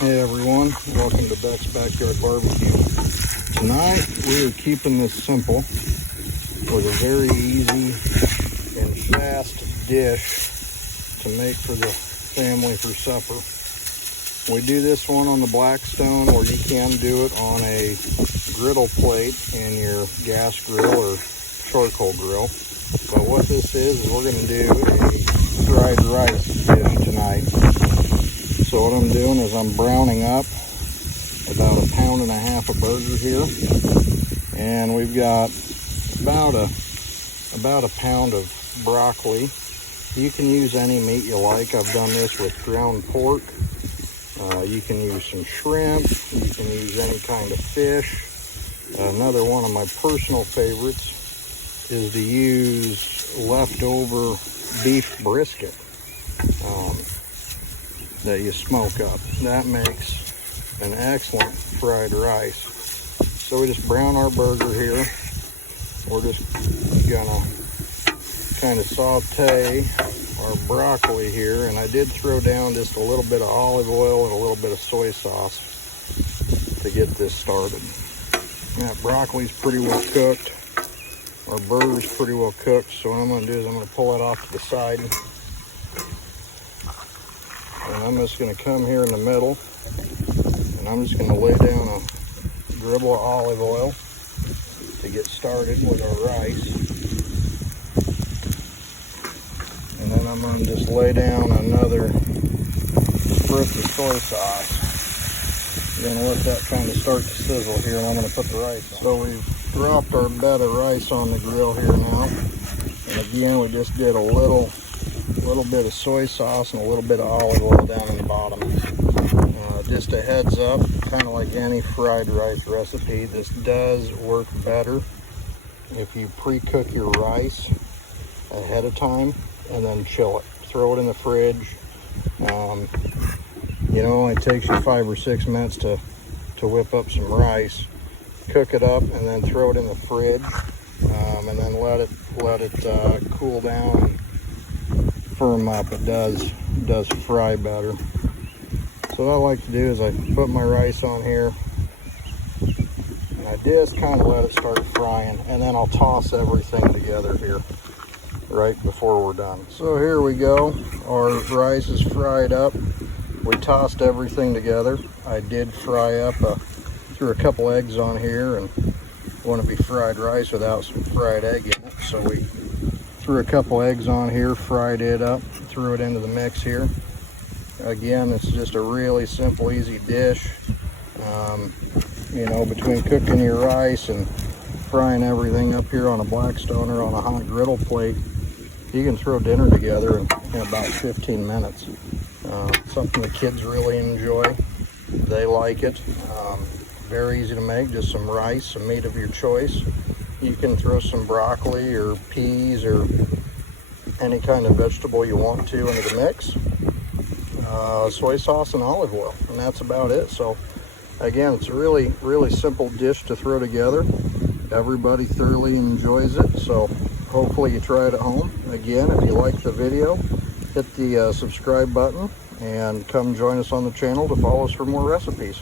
Hey everyone, welcome to Beck's Backyard Barbecue. Tonight we are keeping this simple with a very easy and fast dish to make for the family for supper. We do this one on the Blackstone, or you can do it on a griddle plate in your gas grill or charcoal grill. But what this is we're going to do a fried rice dish tonight. So what I'm doing is I'm browning up about 1.5 pounds of burger here, and we've got about a pound of broccoli. You can use any meat you like. I've done this with ground pork. You can use some shrimp. You can use any kind of fish. Another one of my personal favorites is to use leftover beef brisket that you smoke up. That makes an excellent fried rice. So we just brown our burger here. We're just gonna kind of saute our broccoli here, and I did throw down just a little bit of olive oil and a little bit of soy sauce to get this started. That broccoli's pretty well cooked. Our burger's pretty well cooked, so what I'm going to do is I'm going to pull it off to the side. And I'm just going to come here in the middle, and I'm just going to lay down a dribble of olive oil to get started with our rice. And then I'm going to just lay down another spritz of soy sauce. I'm going to let that kind of start to sizzle here, and I'm going to put the rice on. So we've dropped our bed of rice on the grill here now. And again, we just did a little bit of soy sauce and a little bit of olive oil down in the bottom. Just a heads up, kind of like any fried rice recipe, this does work better if you pre-cook your rice ahead of time and then chill it. Throw it in the fridge. It only takes you 5 or 6 minutes to whip up some rice. Cook it up and then throw it in the fridge, and then let it cool down and firm up. It does fry better. So what I like to do is I put my rice on here, and I just kind of let it start frying, and then I'll toss everything together here right before we're done. So here we go. Our rice is fried up. We tossed everything together. I did fry up, threw a couple eggs on here, and want to be fried rice without some fried egg in it. So we threw a couple eggs on here, fried it up, threw it into the mix here. Again, it's just a really simple, easy dish. Between cooking your rice and frying everything up here on a Blackstone or on a hot griddle plate, you can throw dinner together in about 15 minutes. Something the kids really enjoy. They like it. Very easy to make, just some rice, some meat of your choice. You can throw some broccoli or peas or any kind of vegetable you want to into the mix. Soy sauce and olive oil, and that's about it. So again, it's a really, really simple dish to throw together. Everybody thoroughly enjoys it, so hopefully you try it at home. Again, if you like the video, hit the subscribe button and come join us on the channel to follow us for more recipes.